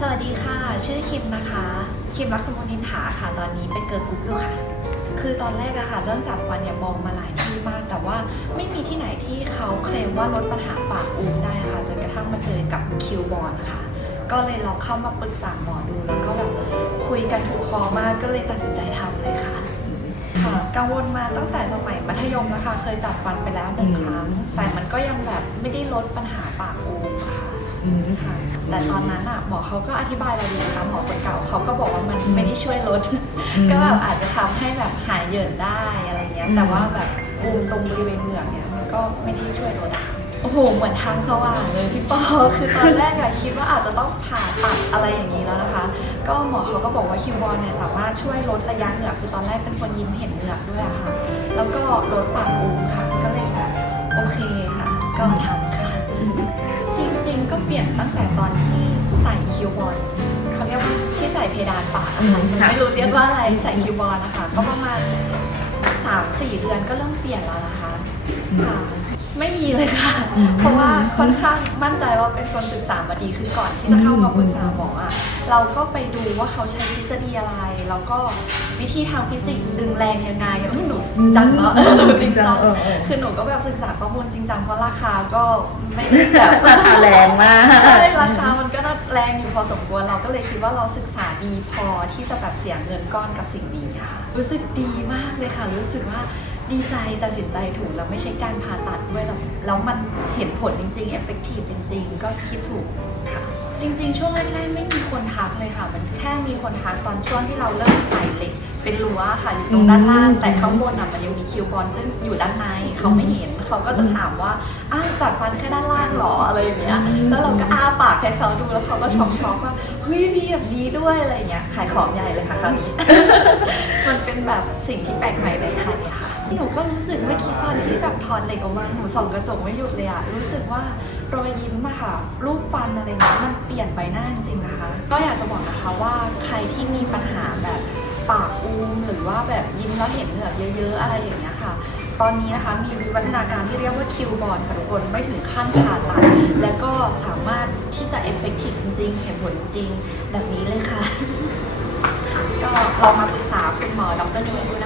สวัสดีค่ะ ชื่อคิมนะคะ คิมรักสมุนินหาค่ะ ตอนนี้เป็นเกิร์ลกรุ๊ปอยู่ค่ะ คือตอนแรกอะค่ะ เริ่มจับฟันเนี่ยมองมาหลายที่มาก แต่ว่าไม่มีที่ไหนที่เขาเคลมว่าลดปัญหาปากอูมได้ค่ะ จนกระทั่งมาเจอกับคิวบอลค่ะ ก็เลยลองเข้ามาปรึกษาหมอดู แล้วก็แบบคุยกันถูกคอมาก ก็เลยตัดสินใจทำเลยค่ะ ค่ะ กังวลมาตั้งแต่สมัยมัธยมแล้วค่ะเคยจับฟันไปแล้วหนึ่งครั้ง แต่มันก็ยังแบบไม่ได้ลดปัญหาปากอูมค่ะ อืมค่ะ แต่ตอนนั้นอะหมอเขาก็อธิบายเราดีนะคะหมอคนเก่าเขาก็บอกว่ามันอืมไม่ได้ช่วยลดอืมก็แบบอาจจะทำให้แบบหายเหยินได้อะไรเงี้ยอืมแต่ว่าแบบปูมตรงบริเวณเหงือกเนี่ยมันก็ไม่ได้ช่วยลดอะโอ้โห เหมือนทางสว่างเลยพี่ปอ คือตอนแรกอะคิดว่าอาจจะต้องผ่าตัดอะไรอย่างนี้แล้วนะคะ ก็หมอเขาก็บอกว่าคิวบอลเนี่ยสามารถช่วยลดระยะเหงือกคือตอนแรกเป็นคนยิ้มเห็นเหงือกด้วยอะค่ะ แล้วก็ลดปากปูมค่ะ ก็เลยแบบโอเคค่ะ ก็ทำ คิวบอลเขาเรียกว่าที่ใส่เพดานปากอะค่ะอืมค่ะ ไม่รู้เรียกว่าอะไรใส่คิวบอลนะคะก็ประมาณสามสี่เดือนก็เริ่มเปลี่ยนแล้วนะคะค่ะ ไม่มีเลยค่ะอืมเพราะว่าค่อนข้างมั่นใจว่าเป็นคนศึกษามาดีคือก่อนที่จะเข้ามาปรึกษาหมออะเราก็ไปดูว่าเขาใช้ทฤษฎีอะไร แล้วก็วิธีทางฟิสิกส์ดึงแรงยังไงเออหนูจริงจังเนาะเออหนูจริงจังเออเออคือหนูก็แบบศึกษาข้อมูลจริงจังเพราะราคาก็ไม่ได้แบบ ราคาแรงมาก ใช่ราคามันก็แรงอยู่พอสมควรเราก็เลยคิดว่าเราศึกษาดีพอที่จะแบบเสียเงินก้อนกับสิ่งนี้ค่ะรู้สึกดีมากเลยค่ะ รู้สึกว่า ดีใจตัดสินใจถูกแล้วไม่ใช่การผ่าตัดด้วยแล้วแล้วมันเห็นผลจริงๆเอฟเฟกตีฟจริง ๆ ก็คิดถูกค่ะ จริง ๆ ช่วงแรกๆไม่มีคนทักเลยค่ะ มันแค่มีคนทักตอนช่วงที่เราเริ่มใส่เหล็ก เป็นรั้วค่ะอยู่ตรงด้านล่างอืมแต่ข้างบนอะมันยังมีคิวบอลซึ่งอยู่ด้านในเขาไม่เห็นเขาก็จะถามว่าอ้าวจัดฟันแค่ด้านล่างเหรออะไรอย่างเงี้ยอืมแล้วเราก็อ้าปากให้เขาดูแล้วเขาก็ช็อกช็อกๆว่าเฮ้ยมีแบบนี้ด้วยอะไรอย่างเงี้ยขายของใหญ่เลยค่ะคราวนี้มันเป็นแบบสิ่งที่แปลกใหม่ในไทยค่ะหนูก็รู้สึกเมื่อกี้ตอนที่แบบถอดเหล็กออกมาหนูส่องกระจกไม่หยุดเลยอะรู้สึกว่ารอยยิ้มอะค่ะรูปฟันอะไรเงี้ยมันเปลี่ยนใบหน้าจริงๆนะคะ ก็อยากจะบอกนะคะว่าใครที่มีปัญหาแบบ ปากอูมหรือว่าแบบยิ้มแล้วเห็นเหงือกเยอะๆอะไรอย่างเงี้ยค่ะ ตอนนี้นะคะมีวิวัฒนาการที่เรียกว่าคิวบอร์ดค่ะทุกคนไม่ถึงขั้นผ่าตัดแล้วก็สามารถที่จะเอฟเฟกติฟจริง ๆ เห็นผลจริงแบบนี้เลยค่ะ ก็ลองมาปรึกษาคุณหมอดรทีดูนะคะ